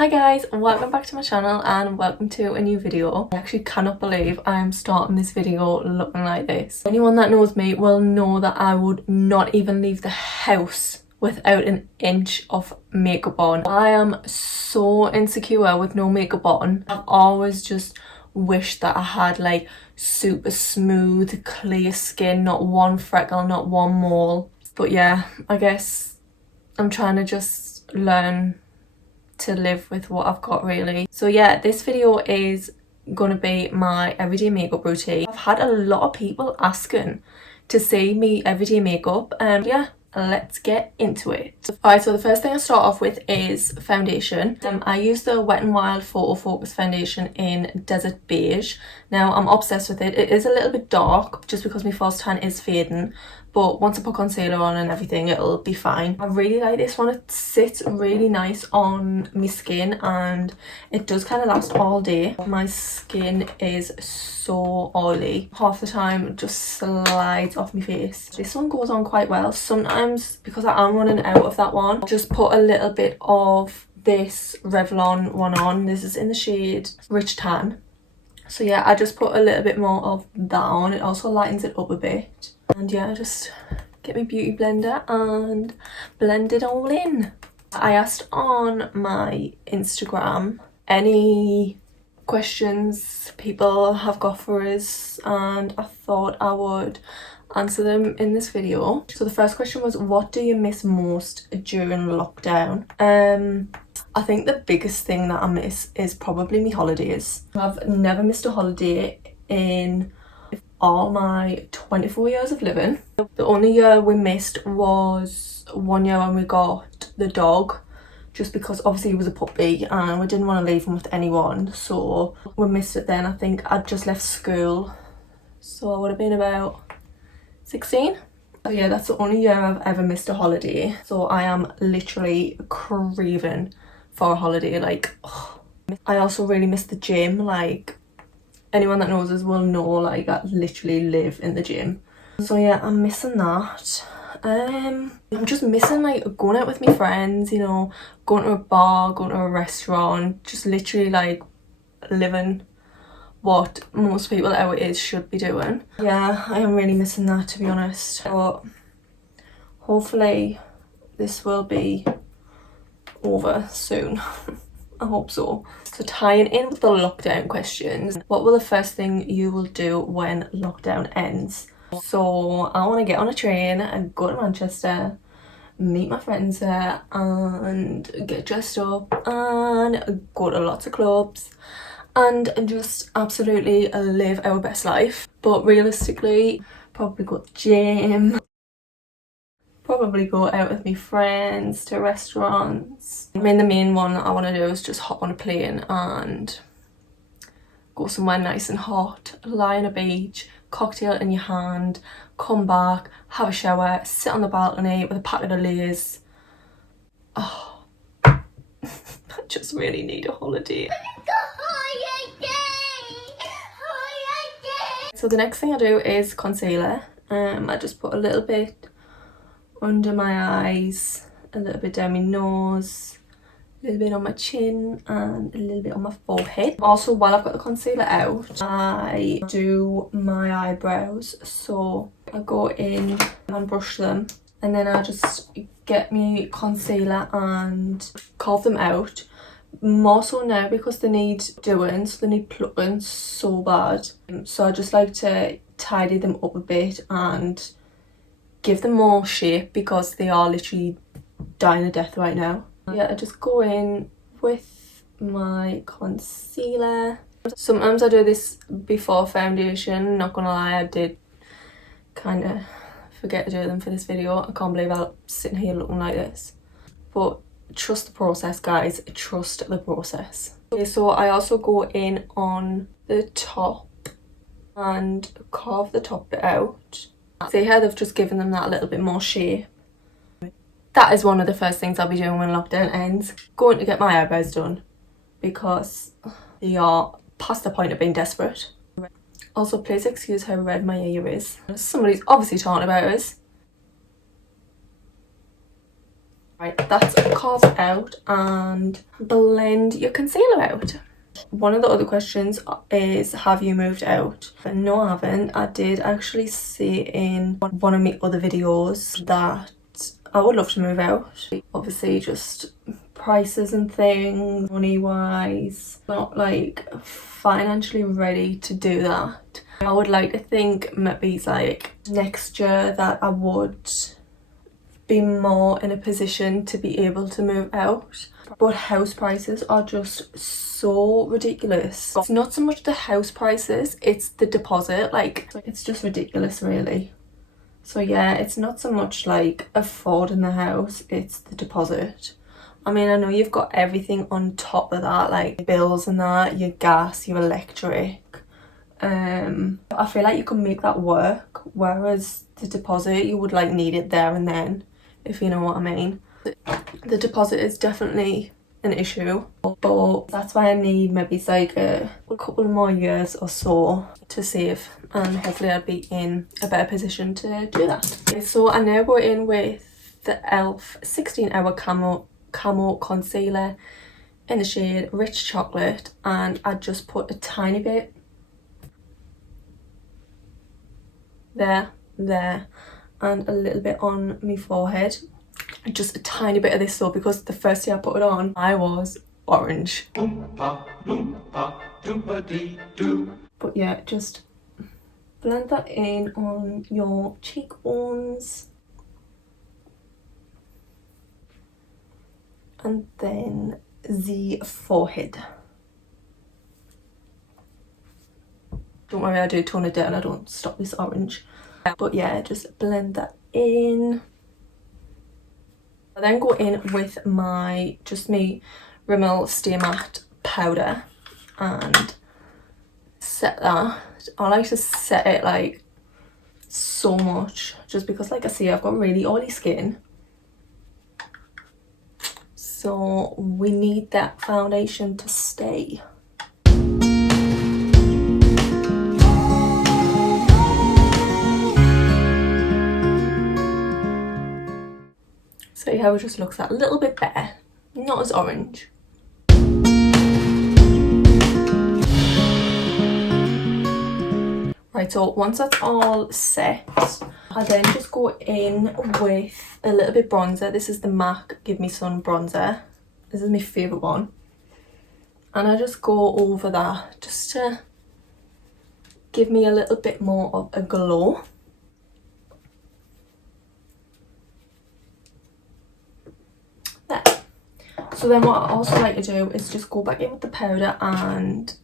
Hi guys, welcome back to my channel and welcome to a new video. I actually cannot believe I am starting this video looking like this. Anyone that knows me will know that I would not even leave the house without an inch of makeup on. I am so insecure with no makeup on. I've always just wished that I had like super smooth, clear skin, not one freckle, not one mole. But yeah, I guess I'm trying to just learn to live with what I've got really. So yeah, this video is gonna be my everyday makeup routine. I've had a lot of people asking to see me everyday makeup and yeah, let's get into it. Alright, so the first thing I start off with is foundation. I use the Wet n Wild Photo Focus foundation in Desert Beige. Now I'm obsessed with it. It is a little bit dark just because my false tan is fading, but once I put concealer on and everything it'll be fine. I really like this one. It sits really nice on my skin and it does kind of last all day. My skin is so oily. Half the time it just slides off my face. This one goes on quite well. Sometimes because I am running out of that one, I'll just put a little bit of this Revlon one on. This is in the shade Rich Tan. So yeah, I just put a little bit more of that on. It also lightens it up a bit. And yeah, just get my beauty blender and blend it all in. I asked on my Instagram any questions people have got for us and I thought I would answer them in this video. So the first question was, what do you miss most during lockdown? I think the biggest thing that I miss is probably my holidays. I've never missed a holiday in all my 24 years of living. The only year we missed was one year when we got the dog, just because obviously he was a puppy and we didn't want to leave him with anyone, so we missed it then. I think I'd just left school, so I would have been about 16. So yeah, that's the only year I've ever missed a holiday. So I am literally craving for a holiday. Like, oh. I also really miss the gym. Like, anyone that knows us will know, like, I literally live in the gym. So yeah, I'm missing that. I'm just missing like going out with my friends, you know, going to a bar, going to a restaurant, just literally like living what most people our age should be doing. Yeah, I am really missing that, to be honest. But hopefully this will be over soon. I hope so. So tying in with the lockdown questions, what will the first thing you will do when lockdown ends? So I want to get on a train and go to Manchester, meet my friends there and get dressed up and go to lots of clubs and just absolutely live our best life. But realistically, probably go to the gym, probably go out with my friends to restaurants. I mean, the main one I want to do is just hop on a plane and go somewhere nice and hot, lie on a beach, cocktail in your hand, come back, have a shower, sit on the balcony with a packet of Lay's. Oh, I just really need a holiday. So the next thing I do is concealer. I just put a little bit under my eyes, a little bit down my nose, a little bit on my chin and a little bit on my forehead. Also, while I've got the concealer out, I do my eyebrows. So I go in and brush them and then I just get my concealer and carve them out. More so now because they need doing, so they need plucking so bad. So I just like to tidy them up a bit and give them more shape because they are literally dying to death right now. Yeah, I just go in with my concealer. Sometimes I do this before foundation, not gonna lie, I did kind of forget to do them for this video. I can't believe I'm sitting here looking like this. But trust the process, guys, trust the process. Okay, so I also go in on the top and carve the top bit out. See how they've just given them that little bit more shape. That is one of the first things I'll be doing when lockdown ends. Going to get my eyebrows done because they are past the point of being desperate. Also, please excuse how red my ear is. Somebody's obviously talking about us. Right, that's carved out, and blend your concealer out. One of the other questions is, have you moved out? But no, I haven't. I did actually say in one of my other videos that I would love to move out. Obviously just prices and things, money wise, not like financially ready to do that. I would like to think maybe like next year that I would be more in a position to be able to move out, but house prices are just so ridiculous. It's not so much the house prices, it's the deposit. Like, it's just ridiculous really. So yeah, it's not so much like affording the house, it's the deposit. I mean, I know you've got everything on top of that, like bills and that, your gas, your electric. I feel like you can make that work, whereas the deposit, you would like need it there and then, if you know what I mean. The deposit is definitely an issue, but that's why I need maybe like a couple of more years or so to save, and hopefully I'll be in a better position to do that. So I now go in with the e.l.f. 16 Hour Camo Concealer in the shade Rich Chocolate, and I just put a tiny bit there, and a little bit on my forehead. Just a tiny bit of this though, because the first day I put it on I was orange. But yeah, just blend that in on your cheekbones and then the forehead. Don't worry, I do tone it down, I don't stop this orange. But yeah, just blend that in. I then go in with my Rimmel Stay Matte powder and set that. I like to set it like so much, just because like I say, I've got really oily skin, so we need that foundation to stay. See how it just looks that little bit better, not as orange. Right, so once that's all set, I then just go in with a little bit bronzer. This is the MAC Give Me Sun bronzer. This is my favourite one. And I just go over that just to give me a little bit more of a glow. There. So then what I also like to do is just go back in with the powder and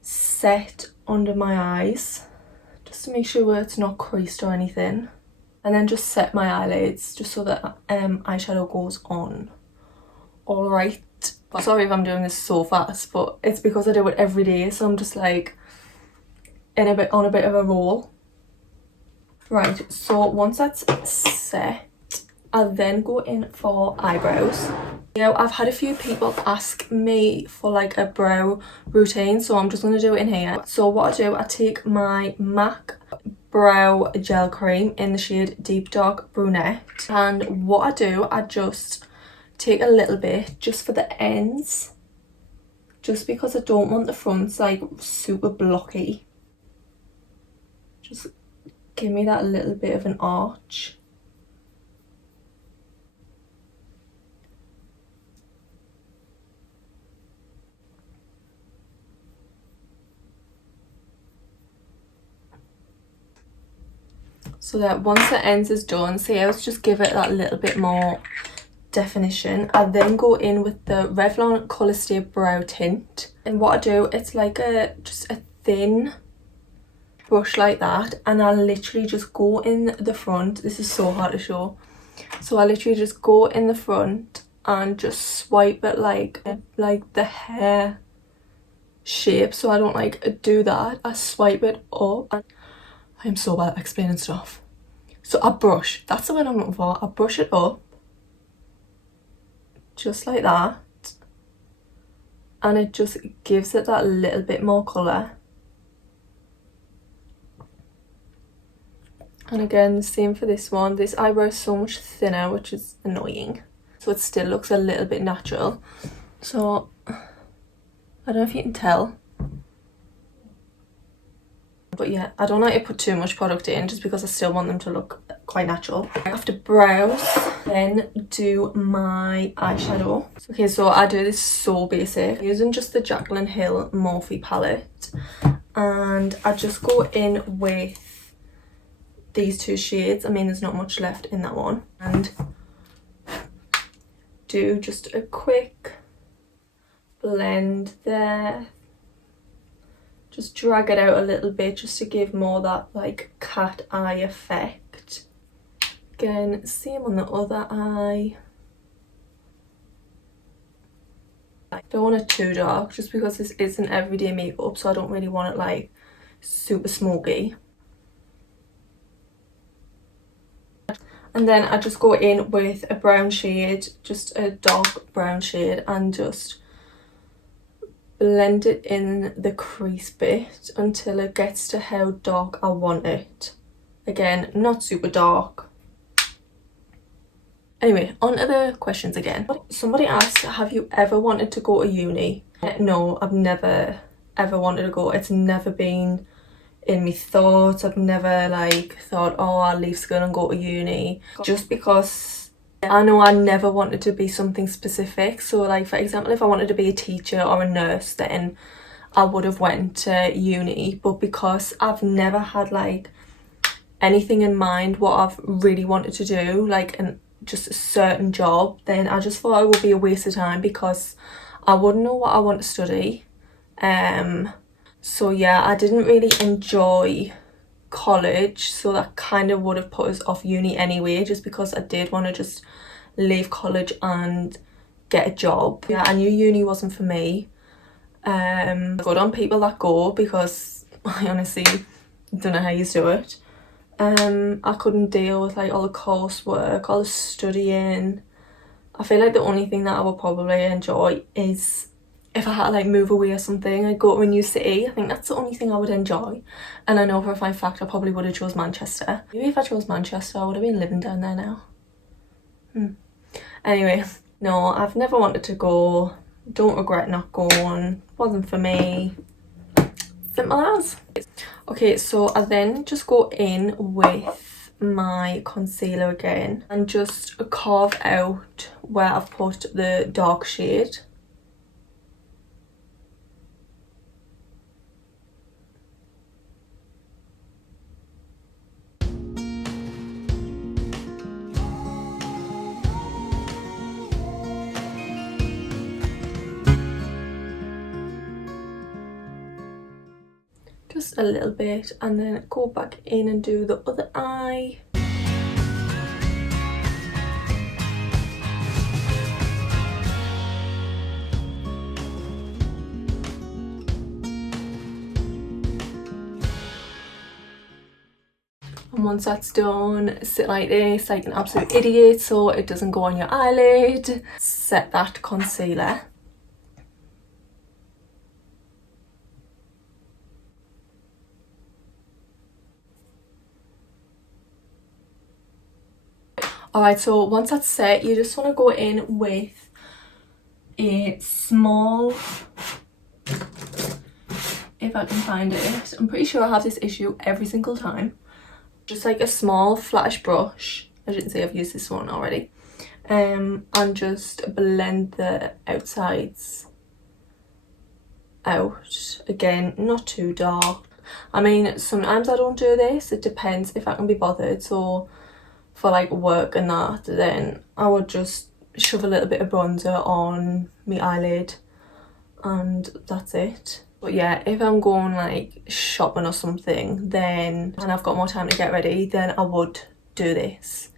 set under my eyes, just to make sure it's not creased or anything, and then just set my eyelids just so that eyeshadow goes on all right. Sorry if I'm doing this so fast, but it's because I do it every day, so I'm just like on a bit of a roll. Right, so once that's set, I'll then go in for eyebrows. Now, I've had a few people ask me for like a brow routine, so I'm just going to do it in here. So what I do, I take my MAC Brow Gel Cream in the shade Deep Dark Brunette, and what I do, I just take a little bit just for the ends, just because I don't want the fronts like super blocky. Just give me that little bit of an arch. So that once the ends is done, see, I was just give it that little bit more definition. I then go in with the Revlon Colour Stay Brow Tint, and what I do, it's like just a thin brush like that, and I literally just go in the front. This is so hard to show. So I literally just go in the front and just swipe it like the hair shape. So I don't like do that. I swipe it up. I am so bad at explaining stuff. So I brush, that's the word I'm looking for. I brush it up, just like that. And it just gives it that little bit more colour. And again, the same for this one. This eyebrow is so much thinner, which is annoying. So it still looks a little bit natural. So, I don't know if you can tell. But yeah, I don't like to put too much product in just because I still want them to look quite natural. After brows, then do my eyeshadow. Okay, so I do this so basic. I'm using just the Jaclyn Hill Morphe palette. And I just go in with these two shades. I mean, there's not much left in that one. And do just a quick blend there. Just drag it out a little bit just to give more that like cat eye effect. Again, same on the other eye. I don't want it too dark just because this isn't everyday makeup, so I don't really want it like super smoky. And then I just go in with a brown shade, just a dark brown shade, and just blend it in the crease bit until it gets to how dark I want it. Again, not super dark. Anyway, on to the questions again. Somebody asked, have you ever wanted to go to uni? No, I've never ever wanted to go. It's never been in my thoughts. I've never like thought, oh, I'll leave school and go to uni. Just because I know I never wanted to be something specific. So like, for example, if I wanted to be a teacher or a nurse, then I would have went to uni. But because I've never had like anything in mind what I've really wanted to do, like just a certain job, then I just thought it would be a waste of time because I wouldn't know what I want to study. So yeah, I didn't really enjoy college, so that kind of would have put us off uni anyway, just because I did want to just leave college and get a job. Yeah, I knew uni wasn't for me. Good on people that go, because I honestly don't know how you do it. I couldn't deal with like all the coursework, all the studying. I feel like the only thing that I would probably enjoy is if I had to like move away or something, I'd go to a new city. I think that's the only thing I would enjoy. And I know for a fine fact I probably would have chose Manchester. Maybe if I chose Manchester I would have been living down there now. Anyway, no, I've never wanted to go. Don't regret not going. Wasn't for me. Simple as. Okay, so I then just go in with my concealer again and just carve out where I've put the dark shade. Just a little bit, and then go back in and do the other eye. And once that's done, sit like this, like an absolute idiot, so it doesn't go on your eyelid. Set that concealer. Alright, so once that's set, you just want to go in with a small, if I can find it, I'm pretty sure I have this issue every single time, just like a small flattish brush, as you can see I've used this one already, and just blend the outsides out. Again, not too dark. I mean, sometimes I don't do this, it depends if I can be bothered. So for like work and that, then I would just shove a little bit of bronzer on my eyelid and that's it. But yeah, if I'm going like shopping or something, then, and I've got more time to get ready, then I would do this.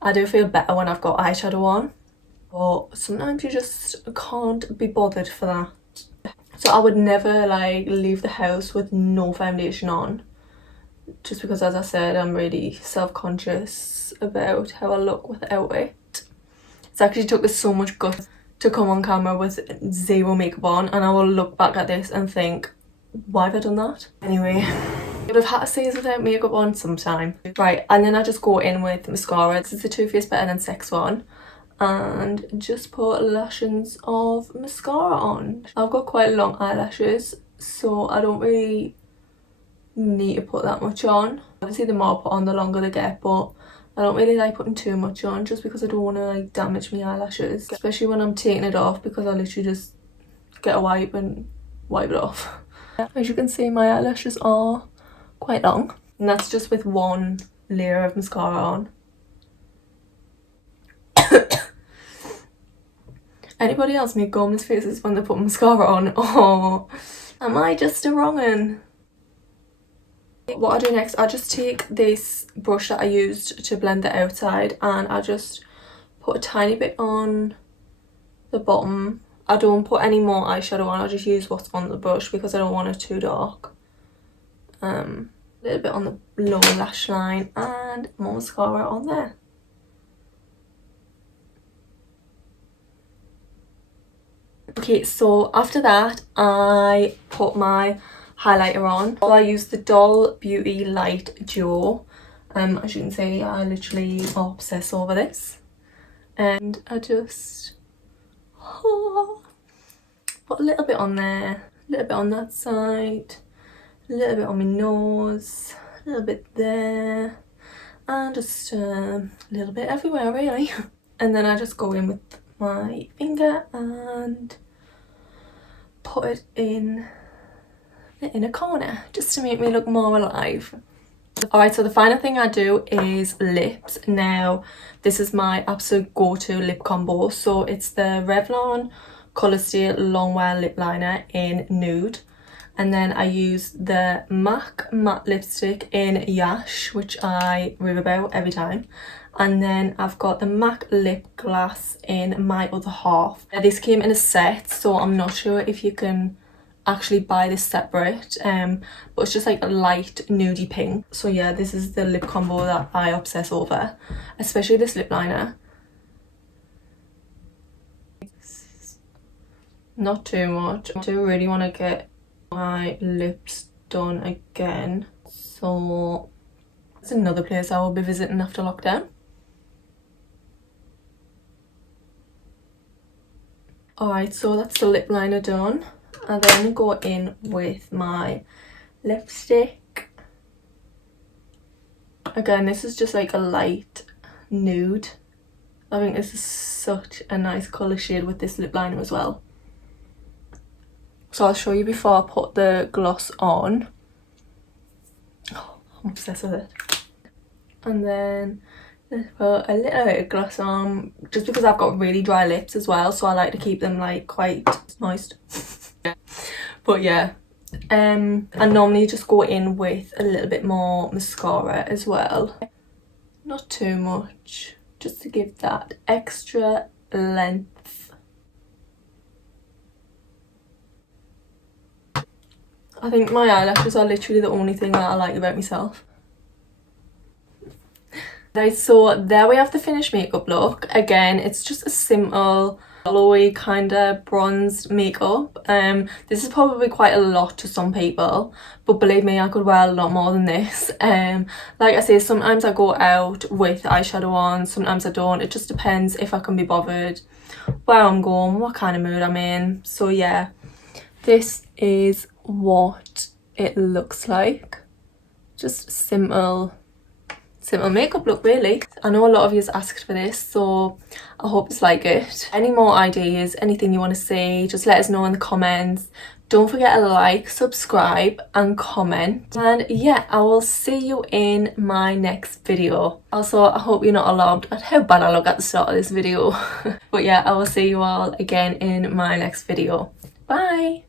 I do feel better when I've got eyeshadow on, but sometimes you just can't be bothered for that. So I would never like leave the house with no foundation on, just because, as I said, I'm really self-conscious about how I look without it. It's actually took us so much guts to come on camera with zero makeup on, and I will look back at this and think, why have I done that? Anyway, I would have had to see this without makeup on sometime. Right, and then I just go in with mascara. This is the Too Faced Better Than Sex one. And just put lashes of mascara on. I've got quite long eyelashes, so I don't really need to put that much on. Obviously the more I put on, the longer they get, but I don't really like putting too much on just because I don't want to like damage my eyelashes, especially when I'm taking it off, because I literally just get a wipe and wipe it off. As you can see, my eyelashes are quite long, and that's just with one layer of mascara on. Anybody else make gumless faces when they put mascara on, or am I just a wrong'un? What I do next, I just take this brush that I used to blend the outside and I just put a tiny bit on the bottom. I don't put any more eyeshadow on, I just use what's on the brush because I don't want it too dark. A little bit on the lower lash line and more mascara on there. Okay, so after that I put my highlighter on. So I use the Doll Beauty Light Duo. As you can see, I literally obsess over this. And I just put a little bit on there, a little bit on that side, a little bit on my nose, a little bit there, and just a little bit everywhere really. And then I just go in with my finger and put it in the inner corner just to make me look more alive. Alright, so the final thing I do is lips. Now this is my absolute go-to lip combo. So it's the Revlon Colour Stay Longwear lip liner in nude, and then I use the MAC matte lipstick in Yash, which I rave about every time. And then I've got the MAC lip gloss in My Other Half. This came in a set, so I'm not sure if you can actually buy this separate, but it's just like a light nudie pink. So yeah, this is the lip combo that I obsess over, especially this lip liner. Not too much. I do really want to get my lips done again, so it's another place I will be visiting after lockdown. Alright, so that's the lip liner done. I then go in with my lipstick. Again, this is just like a light nude. I think this is such a nice colour shade with this lip liner as well. So I'll show you before I put the gloss on. Oh, I'm obsessed with it. And then just put a little bit of gloss on, just because I've got really dry lips as well, so I like to keep them like quite moist. But yeah, I normally just go in with a little bit more mascara as well. Not too much, just to give that extra length. I think my eyelashes are literally the only thing that I like about myself. Right, so there we have the finished makeup look. Again, it's just a simple glowy kind of bronzed makeup. This is probably quite a lot to some people, but believe me, I could wear a lot more than this. Like I say, sometimes I go out with eyeshadow on, sometimes I don't. It just depends if I can be bothered, where I'm going, what kind of mood I'm in. So yeah, this is what it looks like. Just simple makeup look really. I know a lot of you asked for this, so I hope it's like it. Any more ideas, anything you want to say, just let us know in the comments. Don't forget to like, subscribe and comment. And yeah, I will see you in my next video. Also, I hope you're not alarmed at how bad I look at the start of this video. But yeah, I will see you all again in my next video. Bye!